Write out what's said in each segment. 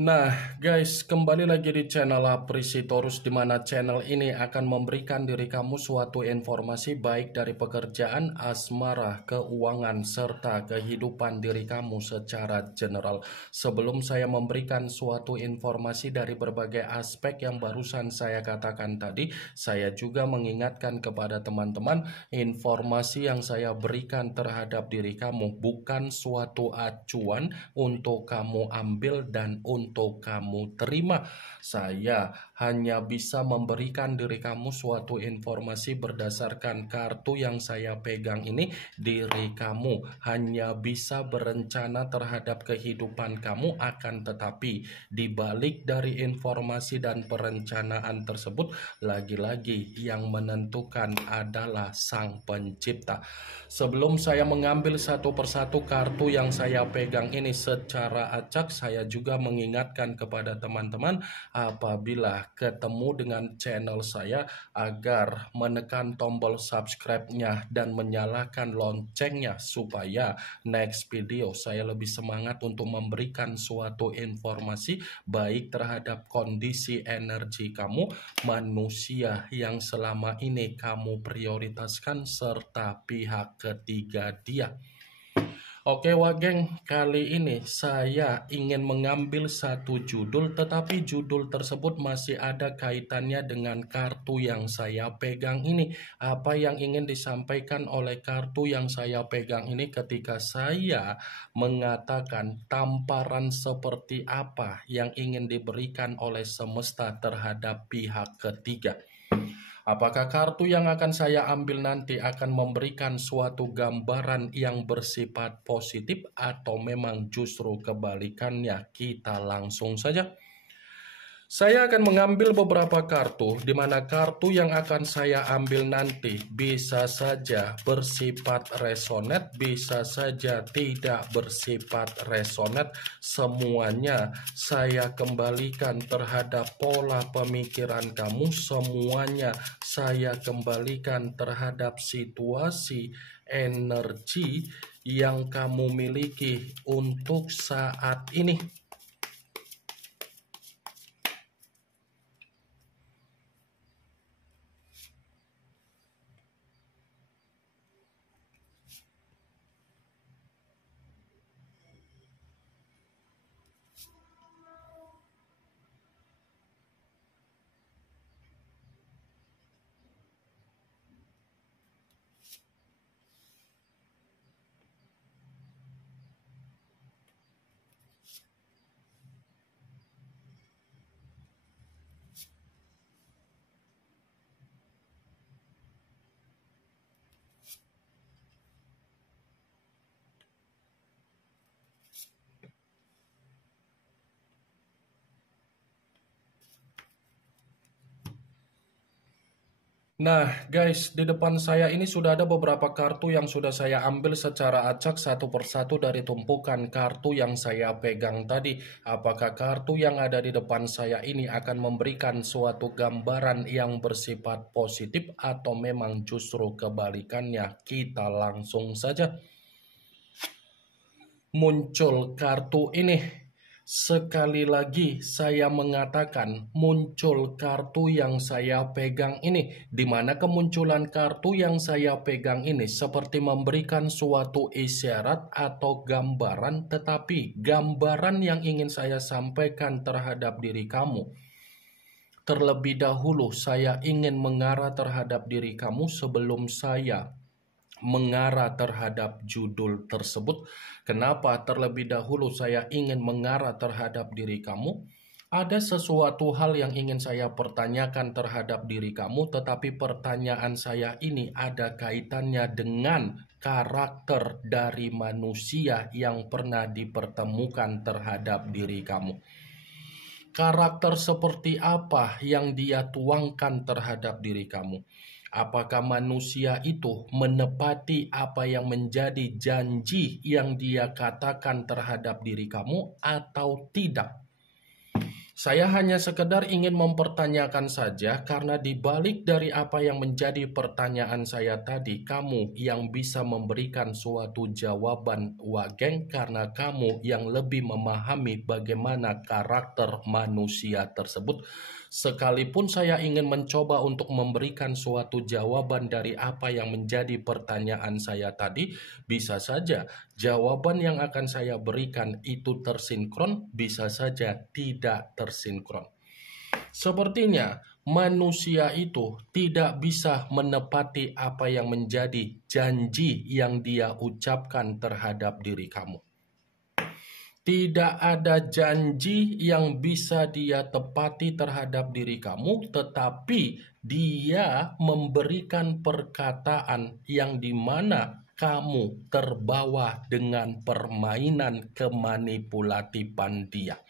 Nah guys, kembali lagi di channel Aprisitorus, di mana channel ini akan memberikan diri kamu suatu informasi baik dari pekerjaan, asmara, keuangan, serta kehidupan diri kamu secara general. Sebelum saya memberikan suatu informasi dari berbagai aspek yang barusan saya katakan tadi, saya juga mengingatkan kepada teman-teman, informasi yang saya berikan terhadap diri kamu bukan suatu acuan untuk kamu ambil dan untuk kamu terima. Saya hanya bisa memberikan diri kamu suatu informasi berdasarkan kartu yang saya pegang ini. Diri kamu hanya bisa berencana terhadap kehidupan kamu, akan tetapi di balik dari informasi dan perencanaan tersebut, lagi-lagi yang menentukan adalah Sang Pencipta. Sebelum saya mengambil satu persatu kartu yang saya pegang ini secara acak, saya juga mengingatkan kepada teman-teman apabila ketemu dengan channel saya agar menekan tombol subscribe-nya dan menyalakan loncengnya supaya next video saya lebih semangat untuk memberikan suatu informasi baik terhadap kondisi energi kamu, manusia yang selama ini kamu prioritaskan, serta pihak ketiga dia. Oke Wageng, kali ini saya ingin mengambil satu judul, tetapi judul tersebut masih ada kaitannya dengan kartu yang saya pegang ini. Apa yang ingin disampaikan oleh kartu yang saya pegang ini ketika saya mengatakan tamparan seperti apa yang ingin diberikan oleh semesta terhadap pihak ketiga? Apakah kartu yang akan saya ambil nanti akan memberikan suatu gambaran yang bersifat positif atau memang justru kebalikannya? Kita langsung saja. Saya akan mengambil beberapa kartu, di mana kartu yang akan saya ambil nanti bisa saja bersifat resonate, bisa saja tidak bersifat resonate. Semuanya saya kembalikan terhadap pola pemikiran kamu, semuanya saya kembalikan terhadap situasi energi yang kamu miliki untuk saat ini. Nah guys, di depan saya ini sudah ada beberapa kartu yang sudah saya ambil secara acak satu persatu dari tumpukan kartu yang saya pegang tadi. Apakah kartu yang ada di depan saya ini akan memberikan suatu gambaran yang bersifat positif atau memang justru kebalikannya? Kita langsung saja. Muncul kartu ini. Sekali lagi saya mengatakan muncul kartu yang saya pegang ini, di mana kemunculan kartu yang saya pegang ini seperti memberikan suatu isyarat atau gambaran, tetapi gambaran yang ingin saya sampaikan terhadap diri kamu. Terlebih dahulu saya ingin mengarah terhadap diri kamu sebelum saya mengarah terhadap judul tersebut. Kenapa terlebih dahulu saya ingin mengarah terhadap diri kamu? Ada sesuatu hal yang ingin saya pertanyakan terhadap diri kamu, tetapi pertanyaan saya ini ada kaitannya dengan karakter dari manusia yang pernah dipertemukan terhadap diri kamu. Karakter seperti apa yang dia tuangkan terhadap diri kamu? Apakah manusia itu menepati apa yang menjadi janji yang dia katakan terhadap diri kamu atau tidak? Saya hanya sekedar ingin mempertanyakan saja karena dibalik dari apa yang menjadi pertanyaan saya tadi, kamu yang bisa memberikan suatu jawaban, Wageng, karena kamu yang lebih memahami bagaimana karakter manusia tersebut. Sekalipun saya ingin mencoba untuk memberikan suatu jawaban dari apa yang menjadi pertanyaan saya tadi, bisa saja jawaban yang akan saya berikan itu tersinkron, bisa saja tidak tersinkron. Sepertinya manusia itu tidak bisa menepati apa yang menjadi janji yang dia ucapkan terhadap diri kamu. Tidak ada janji yang bisa dia tepati terhadap diri kamu, tetapi dia memberikan perkataan yang dimana kamu terbawa dengan permainan kemanipulatifan dia.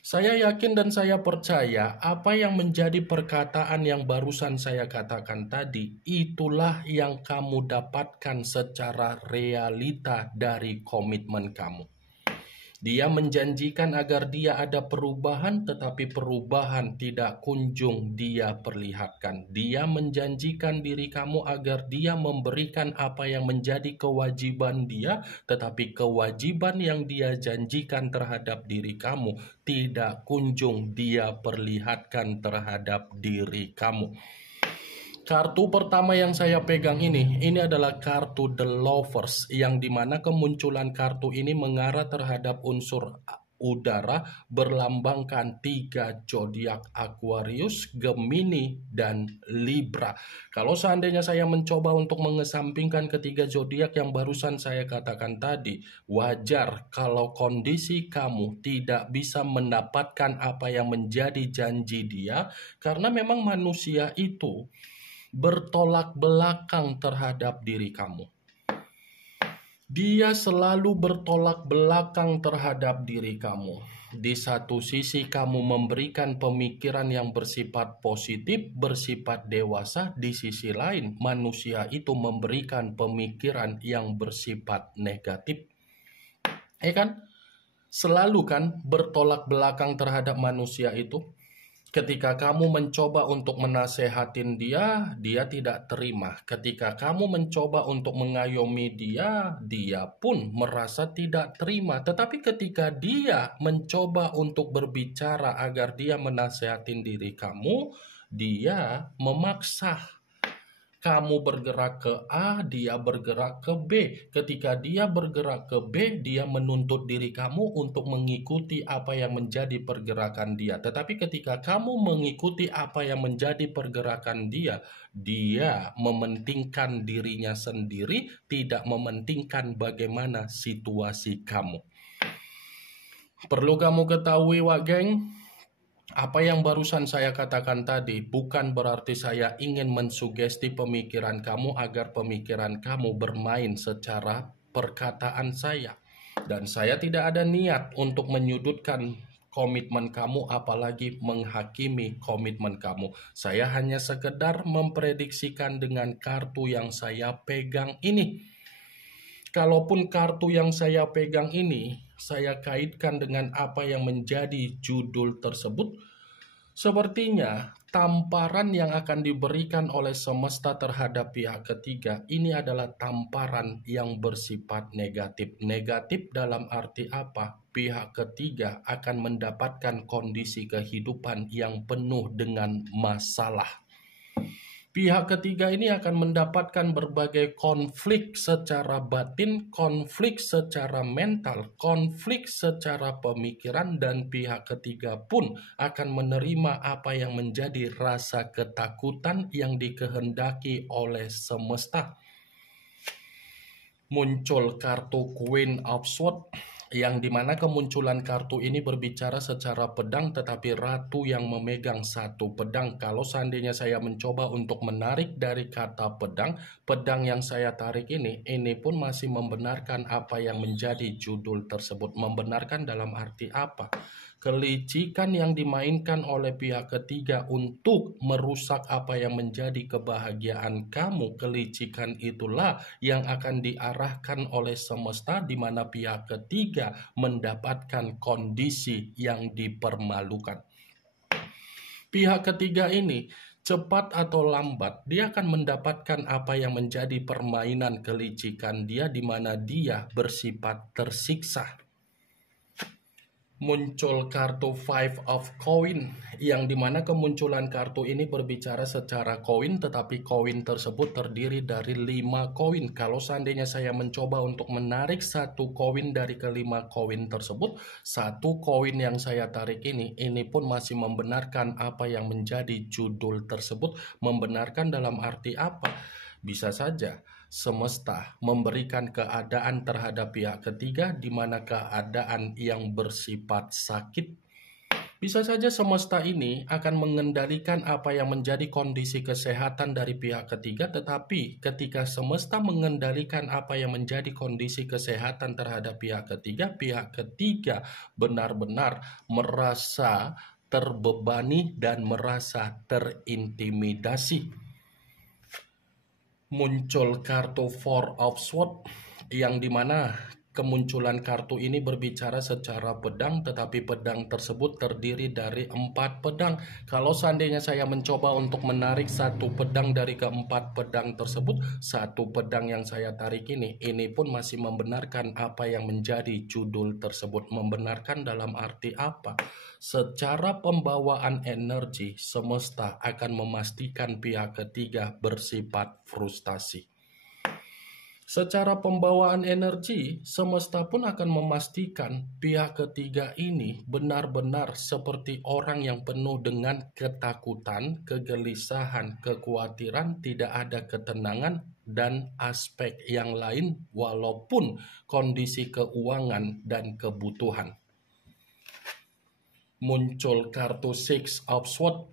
Saya yakin dan saya percaya apa yang menjadi perkataan yang barusan saya katakan tadi, itulah yang kamu dapatkan secara realita dari komitmen kamu. Dia menjanjikan agar dia ada perubahan, tetapi perubahan tidak kunjung dia perlihatkan. Dia menjanjikan diri kamu agar dia memberikan apa yang menjadi kewajiban dia, tetapi kewajiban yang dia janjikan terhadap diri kamu tidak kunjung dia perlihatkan terhadap diri kamu. Kartu pertama yang saya pegang ini adalah kartu The Lovers, yang dimana kemunculan kartu ini mengarah terhadap unsur udara berlambangkan 3 zodiak Aquarius, Gemini, dan Libra. Kalau seandainya saya mencoba untuk mengesampingkan ketiga zodiak yang barusan saya katakan tadi, wajar kalau kondisi kamu tidak bisa mendapatkan apa yang menjadi janji dia, karena memang manusia itu bertolak belakang terhadap diri kamu. Dia selalu bertolak belakang terhadap diri kamu. Di satu sisi kamu memberikan pemikiran yang bersifat positif, bersifat dewasa. Di sisi lain manusia itu memberikan pemikiran yang bersifat negatif. Kan? Selalu kan bertolak belakang terhadap manusia itu. Ketika kamu mencoba untuk menasehatin dia, dia tidak terima. Ketika kamu mencoba untuk mengayomi dia, dia pun merasa tidak terima. Tetapi ketika dia mencoba untuk berbicara agar dia menasehatin diri kamu, dia memaksa. Kamu bergerak ke A, dia bergerak ke B. Ketika dia bergerak ke B, dia menuntut diri kamu untuk mengikuti apa yang menjadi pergerakan dia. Tetapi ketika kamu mengikuti apa yang menjadi pergerakan dia, dia mementingkan dirinya sendiri, tidak mementingkan bagaimana situasi kamu. Perlu kamu ketahui, Wak Geng, apa yang barusan saya katakan tadi bukan berarti saya ingin mensugesti pemikiran kamu agar pemikiran kamu bermain secara perkataan saya. Dan saya tidak ada niat untuk menyudutkan komitmen kamu, apalagi menghakimi komitmen kamu. Saya hanya sekedar memprediksikan dengan kartu yang saya pegang ini. Kalaupun kartu yang saya pegang ini saya kaitkan dengan apa yang menjadi judul tersebut, sepertinya tamparan yang akan diberikan oleh semesta terhadap pihak ketiga ini adalah tamparan yang bersifat negatif. Negatif dalam arti apa? Pihak ketiga akan mendapatkan kondisi kehidupan yang penuh dengan masalah. Pihak ketiga ini akan mendapatkan berbagai konflik secara batin, konflik secara mental, konflik secara pemikiran, dan pihak ketiga pun akan menerima apa yang menjadi rasa ketakutan yang dikehendaki oleh semesta. Muncul kartu Queen of Swords, yang dimana kemunculan kartu ini berbicara secara pedang, tetapi ratu yang memegang satu pedang. Kalau seandainya saya mencoba untuk menarik dari kata pedang, pedang yang saya tarik ini pun masih membenarkan apa yang menjadi judul tersebut. Membenarkan dalam arti apa? Kelicikan yang dimainkan oleh pihak ketiga untuk merusak apa yang menjadi kebahagiaan kamu, kelicikan itulah yang akan diarahkan oleh semesta, di mana pihak ketiga ketiga mendapatkan kondisi yang dipermalukan. Pihak ketiga ini cepat atau lambat dia akan mendapatkan apa yang menjadi permainan kelicikan dia, di mana dia bersifat tersiksa. Muncul kartu Five of Coin, yang dimana kemunculan kartu ini berbicara secara koin, tetapi koin tersebut terdiri dari 5 koin. Kalau seandainya saya mencoba untuk menarik satu koin dari kelima koin tersebut, satu koin yang saya tarik ini pun masih membenarkan apa yang menjadi judul tersebut. Membenarkan dalam arti apa? Bisa saja semesta memberikan keadaan terhadap pihak ketiga, di mana keadaan yang bersifat sakit. Bisa saja semesta ini akan mengendalikan apa yang menjadi kondisi kesehatan dari pihak ketiga, tetapi ketika semesta mengendalikan apa yang menjadi kondisi kesehatan terhadap pihak ketiga benar-benar merasa terbebani dan merasa terintimidasi. Muncul kartu Four of Swords, yang dimana kemunculan kartu ini berbicara secara pedang, tetapi pedang tersebut terdiri dari 4 pedang. Kalau seandainya saya mencoba untuk menarik satu pedang dari keempat pedang tersebut, satu pedang yang saya tarik ini pun masih membenarkan apa yang menjadi judul tersebut. Membenarkan dalam arti apa? Secara pembawaan energi, semesta akan memastikan pihak ketiga bersifat frustasi. Secara pembawaan energi, semesta pun akan memastikan pihak ketiga ini benar-benar seperti orang yang penuh dengan ketakutan, kegelisahan, kekhawatiran, tidak ada ketenangan, dan aspek yang lain walaupun kondisi keuangan dan kebutuhan. Muncul kartu Six of Swords,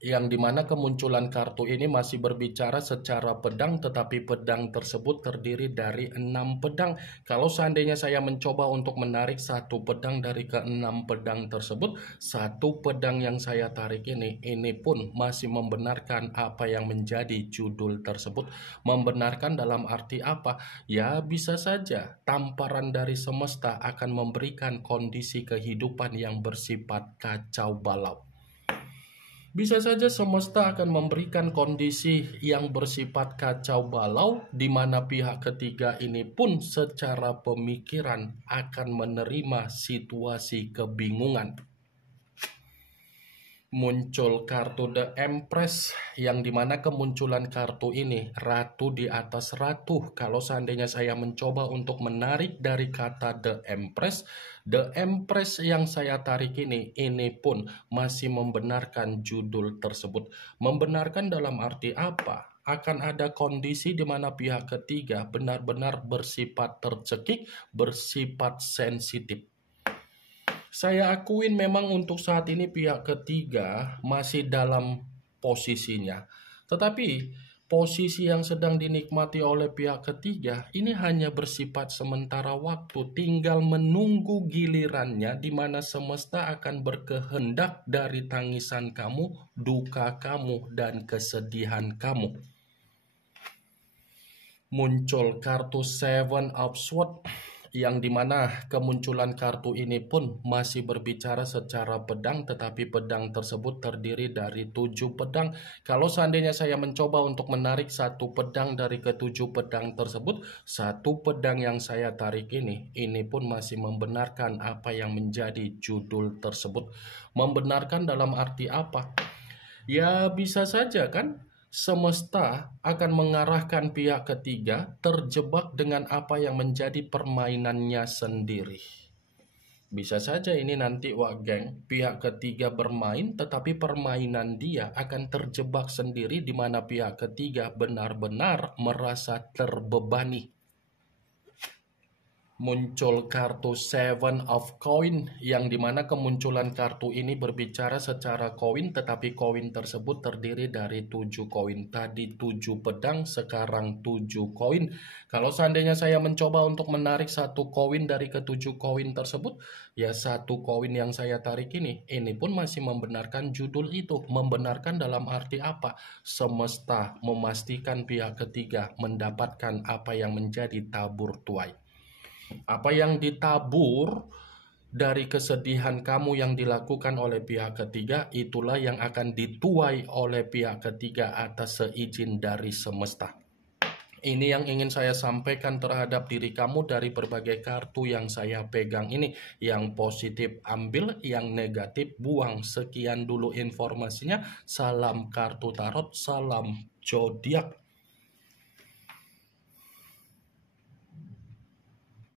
yang dimana kemunculan kartu ini masih berbicara secara pedang, tetapi pedang tersebut terdiri dari 6 pedang. Kalau seandainya saya mencoba untuk menarik satu pedang dari ke-6 pedang tersebut, satu pedang yang saya tarik ini pun masih membenarkan apa yang menjadi judul tersebut. Membenarkan dalam arti apa? Ya, bisa saja tamparan dari semesta akan memberikan kondisi kehidupan yang bersifat kacau balau. Bisa saja semesta akan memberikan kondisi yang bersifat kacau balau, di mana pihak ketiga ini pun secara pemikiran akan menerima situasi kebingungan. Muncul kartu The Empress, yang dimana kemunculan kartu ini ratu di atas ratu. Kalau seandainya saya mencoba untuk menarik dari kata The Empress yang saya tarik ini pun masih membenarkan judul tersebut. Membenarkan dalam arti apa? Akan ada kondisi di mana pihak ketiga benar-benar bersifat tercekik, bersifat sensitif. Saya akuin memang untuk saat ini pihak ketiga masih dalam posisinya. Tetapi posisi yang sedang dinikmati oleh pihak ketiga ini hanya bersifat sementara waktu. Tinggal menunggu gilirannya, di mana semesta akan berkehendak dari tangisan kamu, duka kamu, dan kesedihan kamu. Muncul kartu Seven of Swords, yang dimana kemunculan kartu ini pun masih berbicara secara pedang, tetapi pedang tersebut terdiri dari 7 pedang. Kalau seandainya saya mencoba untuk menarik satu pedang dari ke-7 pedang tersebut, satu pedang yang saya tarik ini pun masih membenarkan apa yang menjadi judul tersebut. Membenarkan dalam arti apa? Ya, bisa saja kan semesta akan mengarahkan pihak ketiga terjebak dengan apa yang menjadi permainannya sendiri. Bisa saja ini nanti geng, pihak ketiga bermain, tetapi permainan dia akan terjebak sendiri, di mana pihak ketiga benar-benar merasa terbebani. Muncul kartu Seven of Coin, yang dimana kemunculan kartu ini berbicara secara koin, tetapi koin tersebut terdiri dari 7 koin. Tadi 7 pedang, sekarang 7 koin. Kalau seandainya saya mencoba untuk menarik satu koin dari ke-7 koin tersebut, ya satu koin yang saya tarik ini pun masih membenarkan judul itu. Membenarkan dalam arti apa? Semesta memastikan pihak ketiga mendapatkan apa yang menjadi tabur tuai. Apa yang ditabur dari kesedihan kamu yang dilakukan oleh pihak ketiga, itulah yang akan dituai oleh pihak ketiga atas seizin dari semesta. Ini yang ingin saya sampaikan terhadap diri kamu dari berbagai kartu yang saya pegang ini. Yang positif ambil, yang negatif buang. Sekian dulu informasinya. Salam kartu tarot, salam zodiak.